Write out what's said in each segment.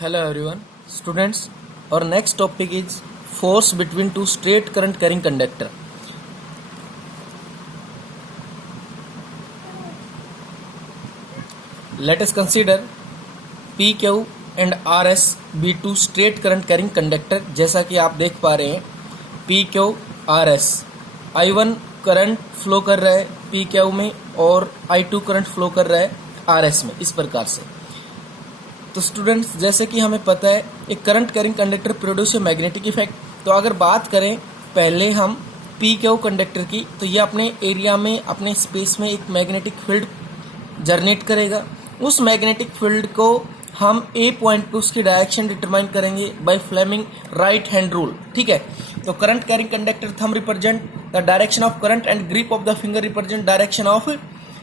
Hello everyone, students. Our next topic is force between two straight current carrying conductor. Let us consider PQ and RS be two straight current carrying conductor. जैसा कि आप देख पा रहे हैं PQ RS I1 current flow कर रहा है PQ में और I2 करंट फ्लो कर रहा है RS में, इस प्रकार से। तो स्टूडेंट्स, जैसे कि हमें पता है एक current carrying conductor produce magnetic effect. तो अगर बात करें पहले हम पी क्यू कंडक्टर की, तो ये अपने एरिया में, अपने स्पेस में एक मैग्नेटिक फील्ड जनरेट करेगा। उस मैग्नेटिक फील्ड को हम ए पॉइंट पे उसकी डायरेक्शन डिटरमाइन करेंगे by Fleming right hand rule. ठीक है, तो current carrying conductor thumb represent the direction of current and grip of the finger represent direction of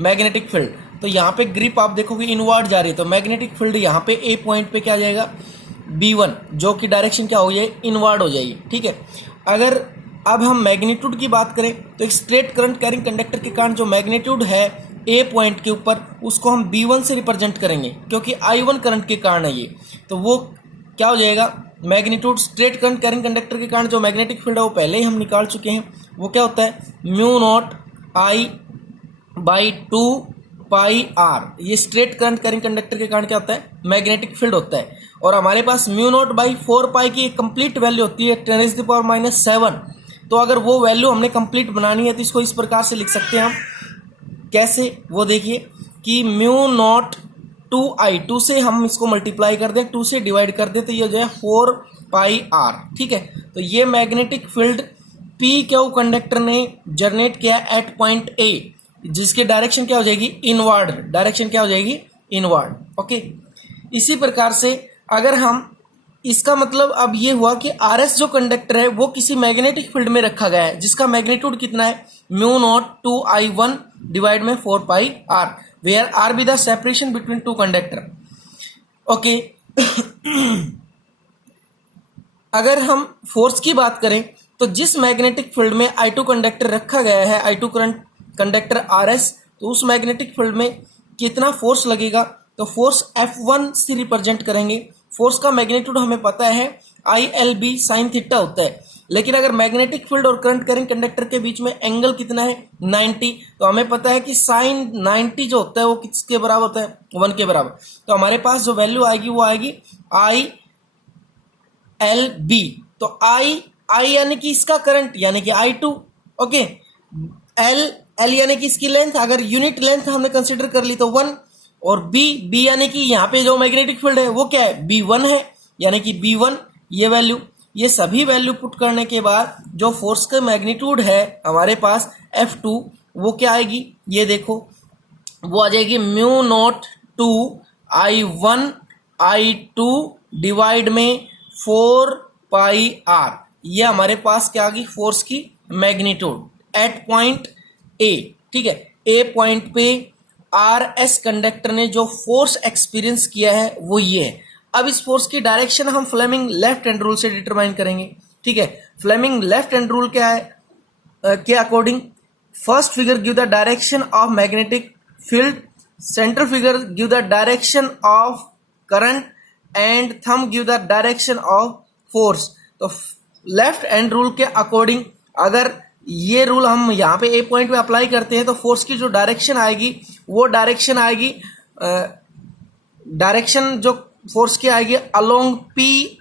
magnetic field. तो यहाँ पे ग्रिप आप देखोगे इनवर्ड जा रही है, तो मैग्नेटिक फील्ड यहाँ पे ए पॉइंट पे क्या आ जाएगा, B1, जो कि डायरेक्शन क्या हो जाए, इनवर्ड हो जाएगी। ठीक है, अगर अब हम मैग्नीट्यूड की बात करें तो एक स्ट्रेट करंट कैरिंग कंडक्टर के कारण जो मैग्नीट्यूड है ए पॉइंट के ऊपर, उसको हम B1 से रिप्रेजेंट करेंगे, क्योंकि I1 करंट के कारण है ये। तो वो क्या हो जाएगा, magnitude straight current carrying conductor के कारण जो मैग्नेटिक फील्ड है वो पहले ही हम निकाल चुके हैं। वो क्या होता है, mu naught I by 2 pi r. ये स्ट्रेट करंट कैरिंग कंडक्टर के कारण क्या होता है, मैग्नेटिक फील्ड होता है। और हमारे पास म्यू नॉट बाई 4 पाई की एक कंप्लीट वैल्यू होती है 10⁻⁻⁷। तो अगर वो वैल्यू हमने कंप्लीट बनानी है तो इसको इस प्रकार से लिख सकते हैं हम। कैसे, वो देखिए कि म्यू नॉट 2i, 2 से हम इसको मल्टीप्लाई कर दें, 2 से डिवाइड कर दें, तो ये जो है 4 पाई आर। ठीक है, तो ये magnetic field P Q conductor ने जनरेट किया एट पॉइंट ए, जिसकी डायरेक्शन क्या हो जाएगी, इनवर्ड। डायरेक्शन क्या हो जाएगी, इनवर्ड। ओके, इसी प्रकार से अगर हम, इसका मतलब अब ये हुआ कि आरएस जो कंडक्टर है वो किसी मैग्नेटिक फील्ड में रखा गया है, जिसका मैग्नीट्यूड कितना है, म्यू नॉट 2i1 डिवाइड में 4 pi R, where R be the separation between two conductor. Okay, अगर हम फोर्स की बात करें तो जिस मैग्नेटिक फील्ड में I2 कंडक्टर रखा गया है, I2 करंट कंडक्टर RS, तो उस मैग्नेटिक फील्ड में कितना फोर्स लगेगा, तो फोर्स F1 से रिप्रेजेंट करेंगे। फोर्स का मैग्नीट्यूड हमें पता है ILB साइन थीटा होता है, लेकिन अगर मैग्नेटिक फील्ड और करंट कैरिंग कंडक्टर के बीच में एंगल कितना है, 90, तो हमें पता है कि साइन 90 जो होता है वो किसके बराबर होता है, 1 के बराबर। तो हमारे पास जो वैल्यू आएगी वो आएगी ILB। तो I यानी कि इसका करंट यानी कि I2। ओके, L यानी कि इसकी लेंथ, अगर यूनिट लेंथ हमने कंसीडर कर ली तो 1, और B यानी कि यहाँ पे जो मैग्नेटिक फील्ड है वो क्या है, B1 है, यानी कि B1 ये वैल्यू। ये सभी वैल्यू पुट करने के बाद जो फोर्स का मैग्नीट्यूड है हमारे पास F2, वो क्या आएगी, ये देखो, वो आ जाएगी mu naught 2i1 I2 divide में 4 पाई आर। ये हमारे पास क्या आ गई, फोर्स की मैग्नीट्यूड एट पॉइंट ए। ठीक है, ए पॉइंट पे आर एस कंडक्टर ने जो फोर्स एक्सपीरियंस किया है वो ये है। अब इस फोर्स की डायरेक्शन हम फ्लेमिंग लेफ्ट हैंड रूल से डिटरमाइन करेंगे। ठीक है, फ्लेमिंग लेफ्ट हैंड रूल क्या है, के according first figure give the direction of magnetic field, centre figure give the direction of current and thumb give the direction of force. तो left hand rule के according अगर ये rule हम यहाँ पे ए पॉइंट पे अप्लाई करते हैं तो फोर्स की जो डायरेक्शन आएगी वो डायरेक्शन आएगी, डायरेक्शन जो फोर्स की आएगी अलोंग पी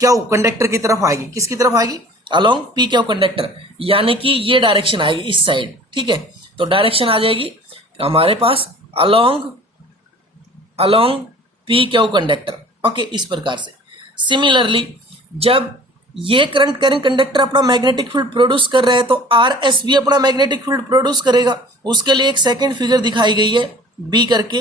क्यू कंडक्टर की तरफ आएगी। किसकी तरफ आएगी, अलोंग पी क्यू कंडक्टर, यानी कि ये डायरेक्शन आएगी इस साइड। ठीक है, तो डायरेक्शन आ जाएगी हमारे पास along P Q conductor. Okay, इस प्रकार से सिमिलरली जब ये करंट कैरिंग कंडक्टर अपना मैग्नेटिक फील्ड प्रोड्यूस कर रहा है तो RS भी अपना मैग्नेटिक फील्ड प्रोड्यूस करेगा। उसके लिए एक सेकंड फिगर दिखाई गई है B करके।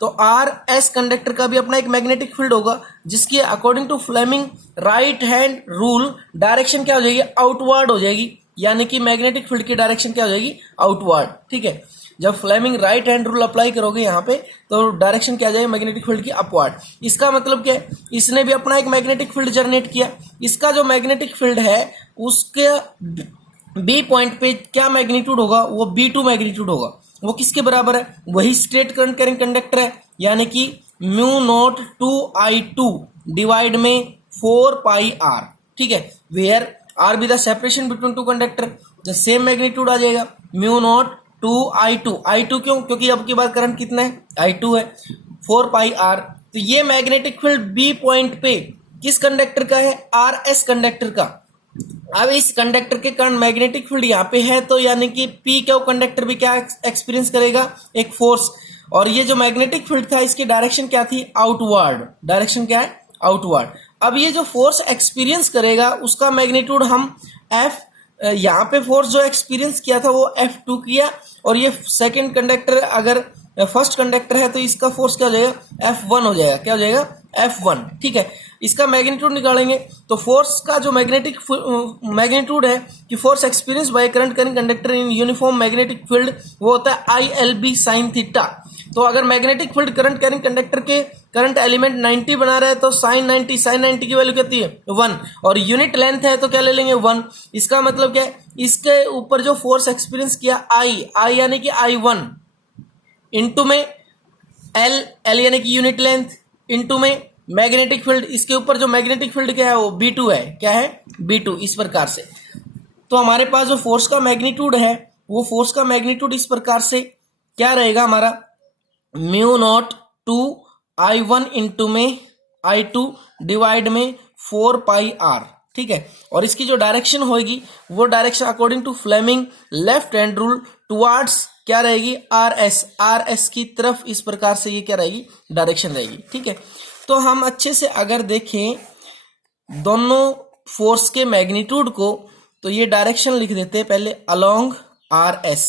तो RS कंडक्टर का भी अपना एक मैग्नेटिक फील्ड होगा, जिसकी according to Fleming right hand rule direction क्या हो जाएगी, आउटवर्ड हो जाएगी, यानी कि मैग्नेटिक फील्ड की डायरेक्शन क्या हो जाएगी, आउटवर्ड। ठीक है, जब Fleming right hand rule apply करोगे यहाँ पे तो डायरेक्शन क्या आ जाएगी, मैग्नेटिक फील्ड की अपवर्ड। इसका मतलब क्या है, इसने भी अपना एक मैग्नेटिक फील्ड जनरेट किया। इसका जो मैग्नेटिक फील्ड है उसके बी पॉइंट पे क्या मैग्नीट्यूड होगा, वो B2 मैग्नीट्यूड होगा। वो किसके बराबर है, वही स्ट्रेट करंट कैरिंग कंडक्टर है, यानी कि म्यू नॉट 2I2 डिवाइड में 4πr, ठीक है, where R be the separation between two conductor, the same magnitude आ जाएगा म्यू नॉट 2I2। I2 क्यों? क्योंकि अब की बार करंट कितना है, I2 है, 4πr। तो ये मैग्नेटिक फील्ड बी पॉइंट पे किस कंडक्टर का है, RS कंडक्टर का। अब इस कंडक्टर के कारण मैग्नेटिक फील्ड यहाँ पे है, तो यानी कि पी क्यू कंडक्टर भी क्या एक्सपीरियंस करेगा, एक फोर्स। और ये जो मैग्नेटिक फील्ड था इसकी डायरेक्शन क्या थी, आउटवर्ड, डायरेक्शन क्या है, आउटवर्ड। अब ये जो फोर्स एक्सपीरियंस करेगा उसका मैग्नीट्यूड हम एफ, यहाँ पे फोर्स जो एक्सपीरियंस किया था वो F2 किया, और ये सेकंड कंडक्टर अगर फर्स्ट कंडक्टर है तो इसका फोर्स क्या हो जाएगा, F1 हो जाएगा, क्या हो जाएगा, F1, ठीक है। इसका मैग्नीट्यूड निकालेंगे तो फोर्स का जो मैग्नीट्यूड है कि force experience by current carrying conductor in uniform magnetic field, वो होता है ILB sin थीटा। तो अगर magnetic field current carrying conductor के करंट एलिमेंट 90 बना रहा है तो sin 90 की वैल्यू कितनी है, 1, और यूनिट लेंथ है तो क्या ले लेंगे, 1। इसका मतलब क्या है, इसके ऊपर जो फोर्स एक्सपीरियंस किया I यानी कि I1 इंटू में L यानी कि यूनिट लेंथ इंटू में मैग्नेटिक फील्ड, इसके ऊपर जो मैग्नेटिक फील्ड क्या है वो B2 है, क्या है, B2, इस प्रकार से। तो हमारे पास जो फोर्स का मैग्नीट्यूड है वो फोर्स का मैग्नीट्यूड इस प्रकार से क्या रहेगा हमारा, म्यू नॉट 2I1 इंटू में I2 डिवाइड में 4πr, ठीक है। और इसकी जो डायरेक्शन होगी वो direction according to Fleming left hand rule towards क्या रहेगी, RS की तरफ, इस प्रकार से ये क्या रहेगी, डायरेक्शन रहेगी, ठीक है। तो हम अच्छे से अगर देखें दोनों फोर्स के मैग्नीट्यूड को तो ये डायरेक्शन लिख देते हैं पहले, अलोंग RS।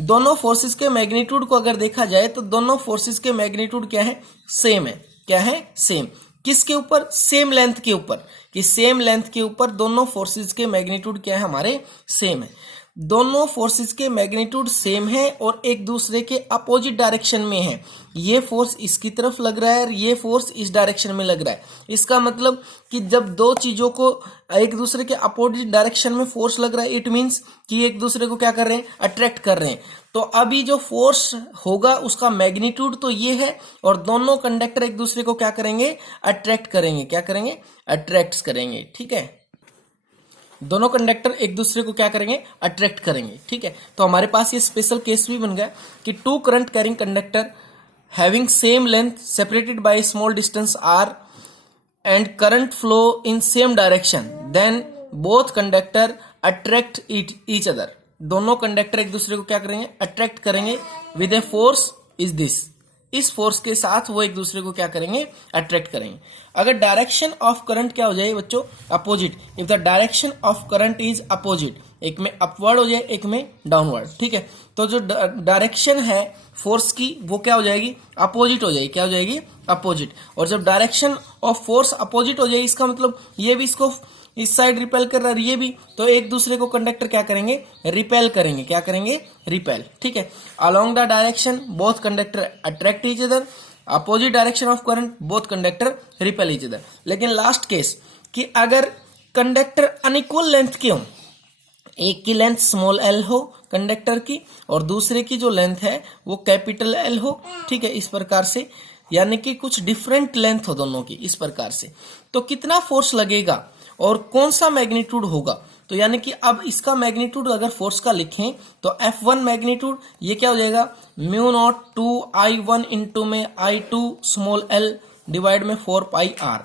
दोनों फोर्सेस के मैग्नीट्यूड को अगर देखा जाए तो दोनों फोर्सेस के मैग्नीट्यूड क्या है, सेम है, क्या है, सेम। किसके ऊपर, सेम लेंथ के ऊपर, कि सेम लेंथ के ऊपर दोनों फोर्सेस के मैग्नीट्यूड क्या है, हमारे सेम है। दोनों फोर्सेस के मैग्नीट्यूड सेम है और एक दूसरे के अपोजिट डायरेक्शन में है। ये फोर्स इसकी तरफ लग रहा है और ये फोर्स इस डायरेक्शन में लग रहा है। इसका मतलब कि जब दो चीजों को एक दूसरे के अपोजिट डायरेक्शन में फोर्स लग रहा है, इट मीन्स कि एक दूसरे को क्या कर रहे हैं, अट्रैक्ट कर रहे हैं। तो अभी जो फोर्स होगा उसका मैग्नीट्यूड तो ये है, और दोनों कंडक्टर एक दूसरे को क्या करेंगे, अट्रैक्ट करेंगे, क्या करेंगे, अट्रैक्ट करेंगे, ठीक है। दोनों कंडक्टर एक दूसरे को क्या करेंगे, अट्रैक्ट करेंगे, ठीक है। तो हमारे पास ये स्पेशल केस भी बन गया कि two current carrying conductor having same length separated by small distance r and current flow in same direction, then both conductor attract each other. दोनों कंडक्टर एक दूसरे को क्या करेंगे, अट्रैक्ट करेंगे with a force is this, इस force के साथ वो एक दूसरे को क्या करेंगे, अट्रैक्ट करेंगे। अगर डायरेक्शन ऑफ करंट क्या हो जाए बच्चों, opposite, if the direction of current is opposite, एक में अपवर्ड हो जाए एक में डाउनवर्ड, ठीक है। तो जो डायरेक्शन है फोर्स की वो क्या हो जाएगी, अपोजिट हो जाएगी, क्या हो जाएगी, अपोजिट। और जब डायरेक्शन ऑफ फोर्स अपोजिट हो जाएगी इसका मतलब ये भी इसको इस साइड रिपेल कर रहा है, ये भी, तो एक दूसरे को कंडक्टर क्या करेंगे, रिपेल करेंगे, क्या करेंगे, रिपेल, ठीक है। Along the direction both conductor attract each other, opposite direction of current both conductor repel each other. लेकिन लास्ट केस कि अगर कंडक्टर अनइक्वल लेंथ के हो, एक की लेंथ स्मॉल l हो कंडक्टर की और दूसरे की जो लेंथ है वो कैपिटल L हो, ठीक है, इस प्रकार से, यानी कि कुछ डिफरेंट लेंथ हो दोनों की, इस प्रकार से, तो कितना फोर्स लगेगा और कौन सा मैग्नीट्यूड होगा। तो यानी कि अब इसका मैग्नीट्यूड अगर फोर्स का लिखें तो F1 मैग्नीट्यूड ये क्या हो जाएगा, म्यू नॉट 2I1 इंटू में I2 स्मॉल l डिवाइड में 4πr।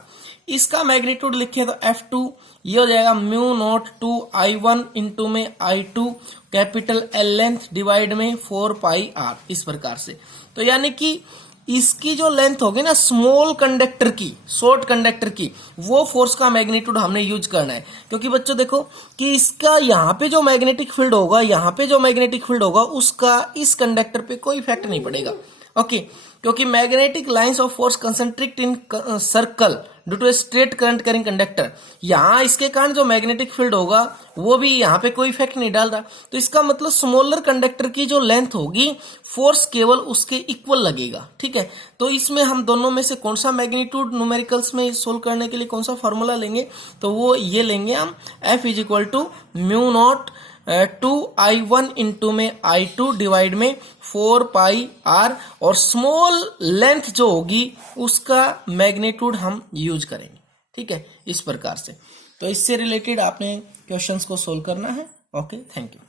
इसका मैग्नीट्यूड लिखें तो F2 ये हो जाएगा म्यू नॉट 2I1 इंटू में I2 capital L length divide में 4πr, इस प्रकार से। तो यानी कि इसकी जो लेंथ होगी ना स्मॉल कंडक्टर की, शॉर्ट कंडक्टर की, वो फोर्स का मैग्नीट्यूड हमने यूज करना है। क्योंकि बच्चों देखो कि इसका यहाँ पे जो मैग्नेटिक फील्ड होगा, यहाँ पे जो मैग्नेटिक फील्ड होगा उसका इस कंडक्टर पे कोई इफेक्ट नहीं पड़ेगा, ओके। क्योंकि magnetic lines of force concentrate in circle due to a straight current carrying conductor, यहाँ इसके कारण जो मैग्नेटिक फील्ड होगा वो भी यहाँ पे कोई इफेक्ट नहीं डाल रहा। तो इसका मतलब स्मॉलर कंडक्टर की जो लेंथ होगी फोर्स केवल उसके इक्वल लगेगा, ठीक है। तो इसमें हम दोनों में से कौन सा मैग्नीट्यूड न्यूमेरिकल्स में सोल्व करने के लिए कौन सा फॉर्मूला लेंगे, तो वो ये लेंगे हम F is equal to mu naught 2I1 into में I2 डिवाइड में 4πr, और स्मॉल लेंथ जो होगी उसका मैग्नीट्यूड हम यूज करेंगे। ठीक है, इस प्रकार से। तो इससे रिलेटेड आपने क्वेश्चंस को सोल्व करना है। Okay, thank you.